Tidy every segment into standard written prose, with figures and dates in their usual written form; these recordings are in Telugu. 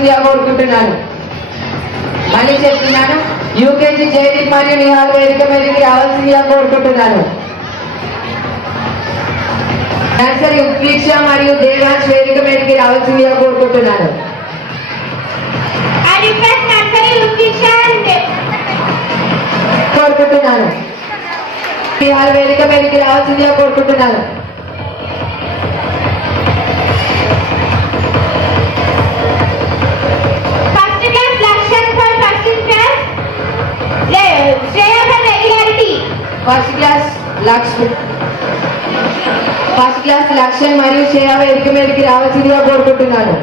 రావాల్సిందిగా కోరుకుంటున్నాను. మళ్ళీ చెప్తున్నాను, యూకేజీ జయదీప్ మరియు నిహాల్ వేదిక మీదకి రావాల్సిందిగా కోరుకుంటున్నాను. నర్సరీ ఉత్ప్రీక్ష మరియు దేవాంశ్ వేదిక మీదకి రావాల్సిందిగా కోరుకుంటున్నాను. కోరుకుంటున్నాను నిహాల్ వేదిక మీదకి రావాల్సిందిగా కోరుకుంటున్నాను. ఫస్ట్ క్లాస్ లక్ష్యం మరియు శ్రేయ వేదిక మీదకి రావాల్సిందిగా కోరుకుంటున్నాను.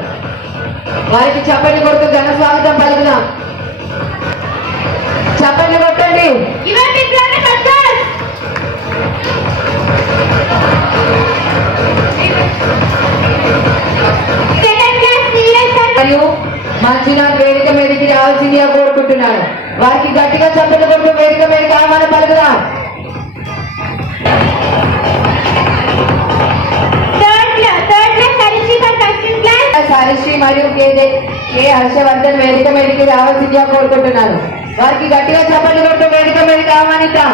వారికి చప్పట్లు కొడుతూ ఘన స్వాగతం పలుకుదాం. చప్పట్లు కొట్టండి. మరియు మంజునాథ్ వేదిక మీదకి రావాల్సిందిగా కోరుకుంటున్నాను. వారికి గట్టిగా చప్పట్లు కొడుతూ వేదిక మీదకి ఆహ్వానం పలుకుదాం. హరిశ్రీ మరియు కే హర్షవర్ధన్ వేదిక మీదకి రావాల్సిందిగా కోరుకుంటున్నాను. వారికి గట్టిగా చప్పట్లు కొడుతూ వేదిక మీదకి ఆహ్వానిద్దాం.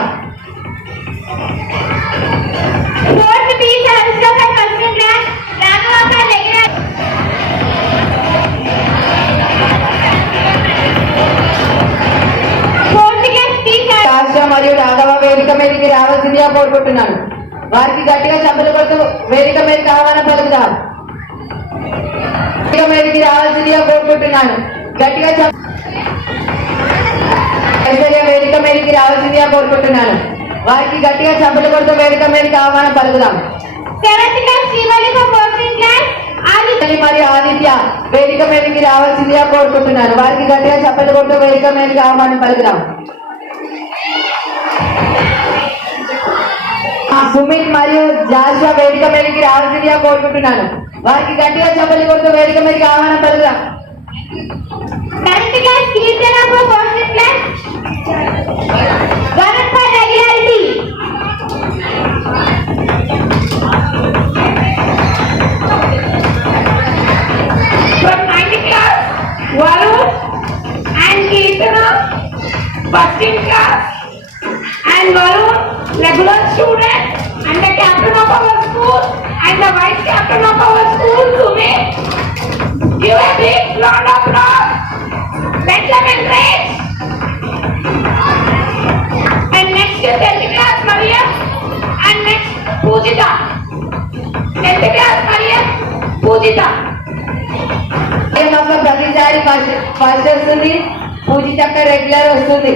మరియు రాఘవ వేదిక మీదకి రావాల్సిందిగా కోరుకుంటున్నాను. వారికి గట్టిగా చప్పట్లు కొడుతూ వేదిక మీదకి ఆహ్వానం పలుకుదాం. వేదిక మీదకి రావాల్సిందిగా కోరుకుంటున్నాను. గట్టిగా ఐశ్వర్య వేదిక మీదకి రావాల్సిందిగా కోరుకుంటున్నాను. వారికి గట్టిగా చప్పట్లు కొడుతూ వేదిక మీదకి ఆహ్వానం పలుకుదాం. మరియు ఆదిత్య వేదిక మీదకి రావాల్సిందిగా కోరుకుంటున్నాను. వారికి గట్టిగా చప్పట్లు కొడుతూ వేదిక మీదకి ఆహ్వానం పలుకుదాం. సుమిత్ మరియు జాషువా వేదిక మీదకి రావాల్సిందిగా కోరుకుంటున్నాను. వారికి గట్టిగా చప్పట్లు కొడుతూ వేదిక మీదకి ఆహ్వానం పలుకుదాం. And Varun, regular student and the captain of our school and the vice captain of our school, Sumit. Give a big round of applause. Let them encourage. And next is 10th class Maria and next Pujita. 10th class Maria, Pujita. ప్రతిసారి ఫస్ట్ వస్తుంది, పూజిత రెగ్యులర్ వస్తుంది.